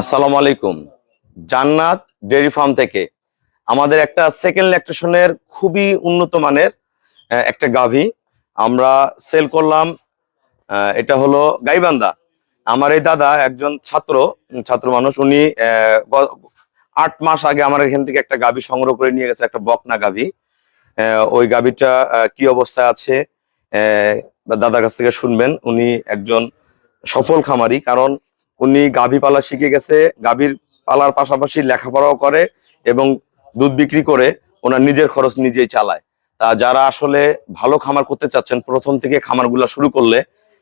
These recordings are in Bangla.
আসসালামু আলাইকুম। জান্নাত ডেয়ারি ফার্ম থেকে আমাদের একটা সেকেন্ড ল্যাকটেশনের খুবই উন্নত মানের একটা গাভী আমরা সেল করলাম এটা হলো গাইবান্ধা। আমার এই দাদা একজন ছাত্র ছাত্র মানুষ। উনি আট মাস আগে আমার এখান থেকে একটা গাভী সংগ্রহ করে নিয়ে গেছে, একটা বকনা গাভী। ওই গাভীটা কি অবস্থায় আছে দাদার কাছ থেকে শুনবেন। উনি একজন সফল খামারি, কারণ উনি গাভী পালা শিখে গেছে, গাভীর পালার পাশাপাশি লেখাপড়াও করে এবং দুধ বিক্রি করে ওনার নিজের খরচ নিজেই চালায়। তা যারা আসলে ভালো খামার করতে চাচ্ছেন, প্রথম থেকে খামারগুলো শুরু করলে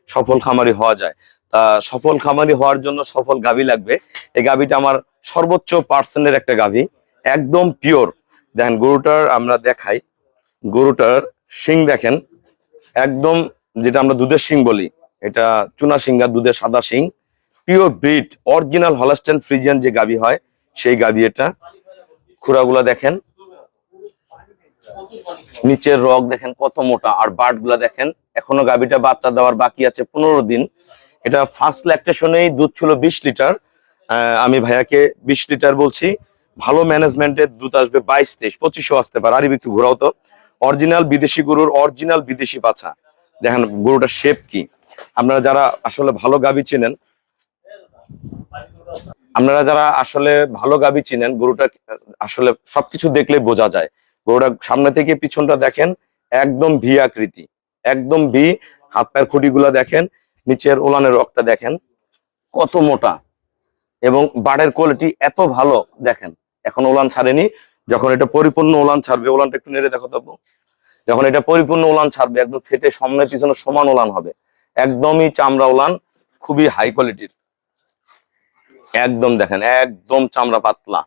সফল খামারি হওয়া যায়। তা সফল খামারি হওয়ার জন্য সফল গাভী লাগবে। এই গাভীটা আমার সর্বোচ্চ পার্সেন্টের একটা গাভী, একদম পিওর। দেখেন, গরুটার আমরা দেখাই। গরুটার শিং দেখেন, একদম যেটা আমরা দুধের শিং বলি, এটা চুনা শিঙ্গা দুধের সাদা শিং। Pure breed original Holstein Friesian যে গাবি হয়, সেই গাবি এটা। খুরাগুলা দেখেন। নিচের রগ দেখেন কত মোটা, আর বাটগুলা দেখেন, এখনও গাবিটা বাচ্চা দেওয়ার বাকি আছে পনেরো দিন। এটা ফার্স্ট ল্যাকটেশনেই দুধ ছিল বিশ লিটার। আমি ভাইয়াকে বিশ লিটার বলছি, ভালো ম্যানেজমেন্টের দুধ আসবে বাইশ, তেইশ, পঁচিশও আসতে পারে। আর একটু ঘোরাও তো। অরিজিনাল বিদেশি গরুর অরিজিনাল বিদেশি পাছা। দেখেন গরুটার শেপ কি। আপনারা যারা আসলে ভালো গাবি চেনেন আপনারা যারা আসলে ভালো গাবি চিনেন, গরুটা আসলে সবকিছু দেখলে বোঝা যায়। গরুটা সামনে থেকে পিছনটা দেখেন, একদম ভি আকৃতি, একদম ভি, হাত পায়ের খুঁটিগুলা দেখেন, নিচের ওলানের রকটা দেখেন, কত মোটা এবং বাড়ের কোয়ালিটি এত ভালো, দেখেন, এখন ওলান ছাড়েনি, যখন এটা পরিপূর্ণ ওলান ছাড়বে, ওলানটা একটু নেড়ে দেখো তো যখন এটা পরিপূর্ণ ওলান ছাড়বে, একদম ফেটে সামনে পিছনে সমান ওলান হবে, একদমই চামড়া ওলান, খুবই হাই কোয়ালিটির একদম দেখেন, একদম চামড়া পাতলা।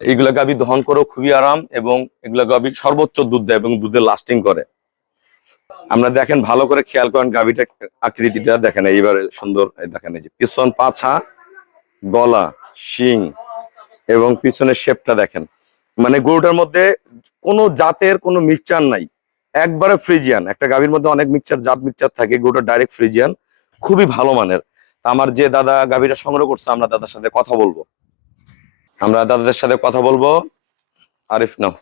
এগুলা গাবি দহন করেও খুবই আরাম এবং এগুলা গাবি সর্বোচ্চ দুধ দেয় এবং দুধে লাস্টিং করে। আমরা দেখেন, ভালো করে খেয়াল করেন গাবিটা আকৃতিটা দেখেন, এইবারে সুন্দর দেখেন এই যে পিছন পাছা, গলা, শিং এবং পিছনের শেপটা দেখেন। মানে গরুটার মধ্যে কোনো জাতের কোনো মিক্সচার নাই। একবারে ফ্রিজিয়ান একটা গাভীর মধ্যে অনেক মিক্সচার জাত মিক্সচার থাকে, গরুটা ডাইরেক্ট ফ্রিজিয়ান খুবই ভালো মানের। আমার যে দাদা গাভীটা সংগ্রহ করছে, আমরা দাদার সাথে কথা বলব। আমরা দাদাদের সাথে কথা বলব। আরিফ, নাও।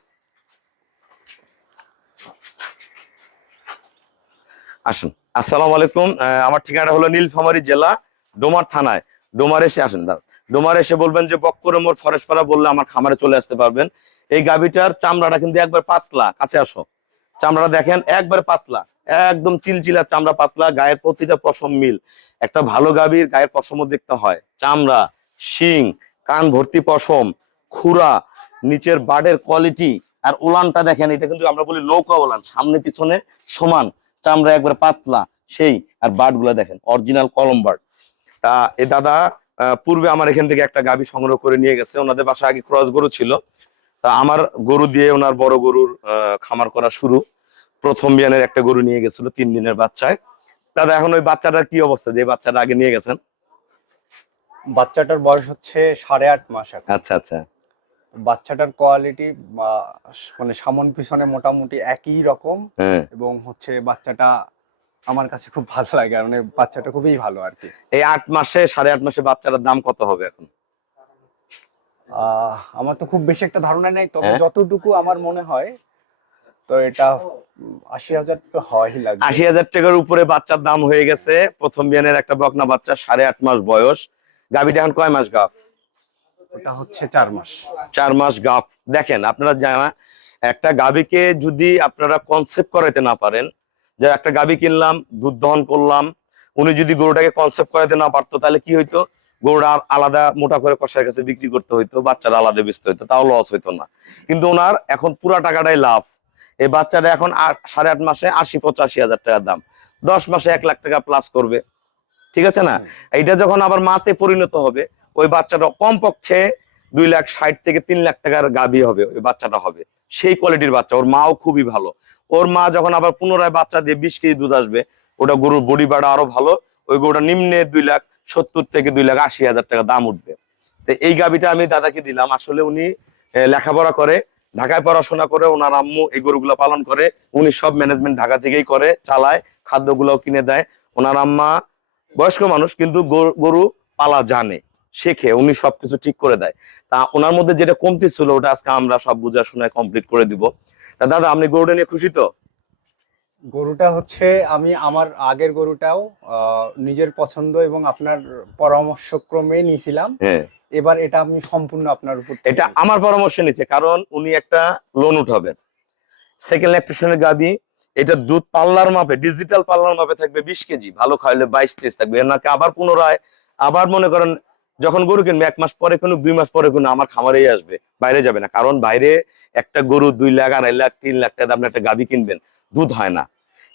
আসেন। আলাইকুম। আমার ঠিকানা হলো নীলফামারী জেলা, ডোমার থানায়। ডোমার এসে আসেন দাদা ডোমার এসে বলবেন যে, বক্করে মোর বললে আমার খামারে চলে আসতে পারবেন। এই গাভীটার চামড়াটা কিন্তু একবার পাতলা, কাছে আসো। চামড়াটা দেখেন, একবার পাতলা, একদম চিলচিলা চামড়া পাতলা, গায়ের প্রতিটা পশম মিল। একটা ভালো গাভীর গায়ের পশমও দেখতে হয়। চামড়া, শিং, কান ভর্তি পশম, খুরা, নিচের বাডের কোয়ালিটি আর উলানটা দেখেন, এটা কিন্তু আমরা বলি নৌকা উলান, সামনে পিছনে সমান, চামড়া একবার পাতলা, সেই আর বাটগুলা দেখেন অরিজিনাল কলম বার্ড তা এ দাদা পূর্বে আমার এখান থেকে একটা গাভী সংগ্রহ করে নিয়ে গেছে, ওনাদের বাসায় আগে ক্রস গরু ছিল। তা আমার গরু দিয়ে ওনার বড় গরুর খামার করা শুরু। প্রথম বিয়ানের একটা গরু নিয়ে গেছিল তিন দিনের বাচ্চায়। দাদা এখন ওই বাচ্চাটার কি অবস্থা? যে বাচ্চাটা আগে নিয়ে গেছেন? বাচ্চাটার বয়স হচ্ছে সাড়ে আট মাস আচ্ছা আচ্ছা। বাচ্চাটার কোয়ালিটি মানে সামন পিছনে মোটামুটি একই রকম হ্যাঁ। এবং হচ্ছে বাচ্চাটা আমার কাছে খুব ভালো লাগে কারণ বাচ্চাটা খুবই ভালো আর কি। এই আট মাসে সাড়ে আট মাসে বাচ্চাটার দাম কত হবে এখন? আহ, আমার তো খুব বেশি একটা ধারণা নেই তবে হ্যাঁ। যতটুকু আমার মনে হয় তো এটা আশি হাজার তো হয়ই লাগবে। আশি হাজার টাকার উপরে বাচ্চার দাম হয়ে গেছে। প্রথম বিয়ানের একটা বকনা বাচ্চা সাড়ে আট মাস বয়স। গাভীটা এখন কয় মাস গাফ? ওটা হচ্ছে চার মাস। চার মাস গাফ। দেখেন আপনারা জানা একটা গাভীকে যদি আপনারা কনসেপ্ট করাইতে না পারেন যে একটা গাভী কিনলাম দুধ দহন করলাম উনি যদি গরুটাকে কনসেপ্ট করাইতে না পারতো তাহলে কি হইতো? গরুটা আলাদা মোটা করে কষার কাছে বিক্রি করতে হইতো বাচ্চারা আলাদা বেচতে হইতো তাও লস হইতো না। কিন্তু ওনার এখন পুরা টাকাটাই লাভ। এই বাচ্চাটা এখন সাড়ে আট মাসে আশি পঁচাশি হাজার টাকার দাম। দশ মাসে এক লাখ টাকা প্লাস করবে। ঠিক আছে না? এইটা যখন আবার মাতে পরিণত হবে ওই বাচ্চাটা কমপক্ষে দুই লাখ ষাট থেকে তিন লাখ টাকার গাভী হবে ওই বাচ্চাটা হবে। সেই কোয়ালিটির বাচ্চা। ওর মাও খুবই ভালো। ওর মা যখন আবার পুনরায় বাচ্চা দিয়ে বিশ কেজি দুধ আসবে ওটা গরুর বডি বাড়া আরও ভালো ওই গরুটা নিম্নে দুই লাখ সত্তর থেকে দুই লাখ আশি হাজার টাকা দাম উঠবে। তো এই গাভীটা আমি দাদাকে দিলাম। আসলে উনি লেখাপড়া করে ঢাকায় পড়াশোনা করে ওনার আম্মু এই গরুগুলো পালন করে উনি সব ম্যানেজমেন্ট ঢাকা থেকেই করে চালায় খাদ্যগুলোও কিনে দেয়। ওনার আম্মা বয়স্ক মানুষ কিন্তু গরু- পালা জানে শেখে উনি সবকিছু ঠিক করে দেয়। তা ওনার মধ্যে যেটা কমতি ছিল ওটা আজকে আমরা সব বুঝা শুনে কমপ্লিট করে দিব। তা দাদা আপনি গরুটা নিয়ে খুশি তো? গরুটা হচ্ছে আমি আমার আগের গরুটাও আহ, নিজের পছন্দ এবং আপনার পরামর্শক্রমে নিয়েছিলাম। হ্যাঁ। এবার এটা আমি সম্পূর্ণ আপনার উপর এটা আমার পরামর্শ নিচ্ছে কারণ উনি একটা লোন উঠাবেন। সেকেন্ড ল্যাকটেশনের গাবি এটা দুধ পাল্লার মাপে ডিজিটাল পাল্লার মাপে থাকবে বিশ কেজি ভালো খাইলে বাইশ তেইশ থাকবে। এনাকে আবার পুনরায় আবার মনে করেন যখন গরু কিনবে এক মাস পরে কোনো দুই মাস পরে কোনো আমার খামারেই আসবে বাইরে যাবে না। কারণ বাইরে একটা গরু দুই লাখ আড়াই লাখ তিন লাখ টাকা আপনি একটা গাবি কিনবেন দুধ হয় না।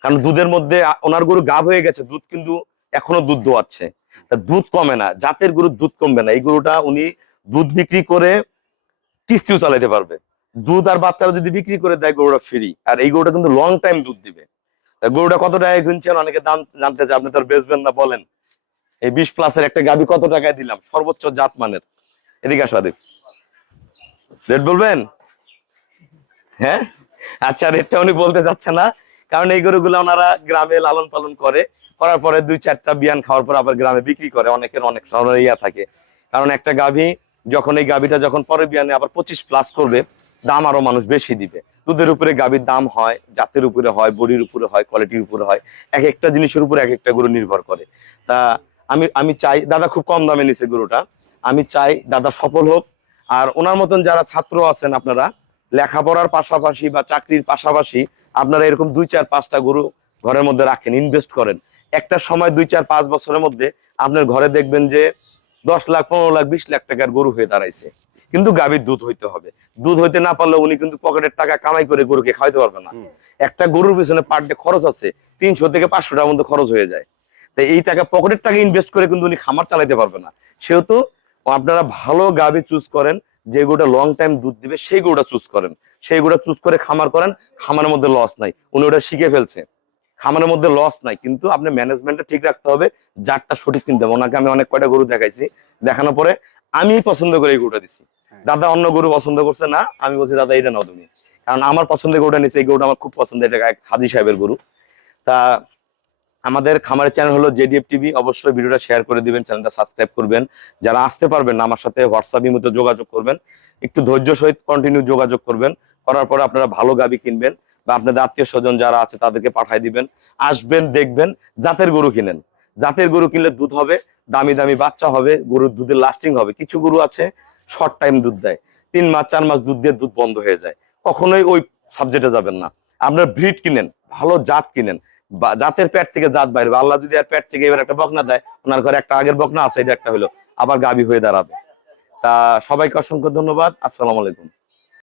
কারণ দুধের মধ্যে ওনার গরু গাভ হয়ে গেছে দুধ কিন্তু এখনও দুধ দোয়াচ্ছে। তা দুধ কমে না, জাতের গরুর দুধ কমবে না। এই গরুটা উনি দুধ বিক্রি করে কিস্তিও চালাতে পারবে। দুধ আর বাচ্চারা যদি বিক্রি করে দেয়, গরুটা ফ্রি আর এই গরুটা কিন্তু লং টাইম দুধ দিবে। গরুটা কত টাকায় কিনছেন? অনেকে দাম জানতে চায়, আপনি তো আর বেচবেন না, বলেন। এই বিশ প্লাসের একটা গাবি কত টাকায় দিলাম? সর্বোচ্চ জাত মানের। এদিকে আসো রেট বলবেন? হ্যাঁ? আচ্ছা রেটটা উনি বলতে চাচ্ছে না। কারণ এই গরুগুলো ওনারা গ্রামে লালন পালন করে, করার পরে দুই চারটা বিয়ান খাওয়ার পর আবার গ্রামে বিক্রি করে, অনেকের অনেক শহরে ইয়া থাকে। কারণ একটা গাভী, যখন এই গাভীটা যখন পরে বিয়ানে আবার পঁচিশ প্লাস করবে, দাম আরও মানুষ বেশি দিবে। দুধের উপরে গাভীর দাম হয়, জাতের উপরে হয়, বডির উপরে হয় কোয়ালিটির উপরে হয়, এক একটা জিনিসের উপরে এক একটা গরু নির্ভর করে। তা আমি আমি চাই, দাদা খুব কম দামে নিছে গরুটা। আমি চাই দাদা সফল হোক। আর ওনার মতন যারা ছাত্র আছেন আপনারা লেখাপড়ার পাশাপাশি বা চাকরির পাশাপাশি আপনারা এরকম দুই চার পাঁচটা গরু ঘরের মধ্যে রাখেন ইনভেস্ট করেন। একটা সময় দুই চার পাঁচ বছরের মধ্যে আপনার ঘরে দেখবেন যে দশ লাখ পনেরো লাখ বিশ লাখ টাকার গরু হয়ে দাঁড়াইছে। কিন্তু গাভীর দুধ হইতে হবে। দুধ হইতে না পারলে উনি কিন্তু পকেটের টাকা কামাই করে গরুকে খাওয়াইতে পারবে না। একটা গরুর পিছনে পার ডে খরচ আছে তিনশো থেকে পাঁচশো টাকার মধ্যে খরচ হয়ে যায়। তাই এই টাকা পকেটের টাকা ইনভেস্ট করে কিন্তু উনি খামার চালাইতে পারবে না। সেহেতু আপনারা ভালো গাভী চুজ করেন যে গরুটা লং টাইম দুধ দিবে সেই গরুটা চুজ করেন। সেই গরুটা চুজ করে খামার করেন খামারের মধ্যে লস নাই। উনি ওটা শিখে ফেলছে। খামারের মধ্যে লস নাই কিন্তু আপনি ম্যানেজমেন্টটা ঠিক রাখতে হবে যারটা সঠিক কিনতে হবে ওনাকে আমি অনেক কয়টা গরু দেখাইছি। দেখানোর পরে আমি পছন্দ করে এই গরুটা দিছি। হ্যাঁ। দাদা অন্য গরু পছন্দ করছে না আমি বলছি দাদা এটা নাও তুমি। কারণ আমার পছন্দের গরুটা নিচ্ছে এই গরুটা আমার খুব পছন্দ এটা হাজি সাহেবের গরু। তা আমাদের খামারের চ্যানেল হলো জেডিএফ টিভি। অবশ্যই ভিডিওটা শেয়ার করে দিবেন চ্যানেলটা সাবস্ক্রাইব করবেন। যারা আসতে পারবেন আমার সাথে হোয়াটসঅ্যাপ মতো যোগাযোগ করবেন। একটু ধৈর্য সহিত কন্টিনিউ যোগাযোগ করবেন। করার পরে আপনারা ভালো গাবি কিনবেন বা আপনাদের আত্মীয় স্বজন যারা আছে, তাদেরকে পাঠাই দিবেন। আসবেন, দেখবেন, জাতের গরু কিনেন। জাতের গরু কিনলে দুধ হবে, দামি দামি বাচ্চা হবে, গরুর দুধের লাস্টিং হবে। কিছু গরু আছে শর্ট টাইম দুধ দেয়। তিন মাস, চার মাস দুধ দিয়ে দুধ বন্ধ হয়ে যায়। কখনোই ওই সাবজেক্টে যাবেন না। আপনার ব্রিড কিনেন, ভালো জাত কিনেন। জাতের পেট থেকে জাত বাইরে আল্লাহ যদি আর পেট থেকে এবার একটা বকনা দেয়, ওনার ঘরে একটা আগের বকনা আছে, এটা একটা হলো, আবার গাবি হয়ে দাঁড়াবে। তা সবাইকে অসংখ্য ধন্যবাদ। আসসালামু আলাইকুম।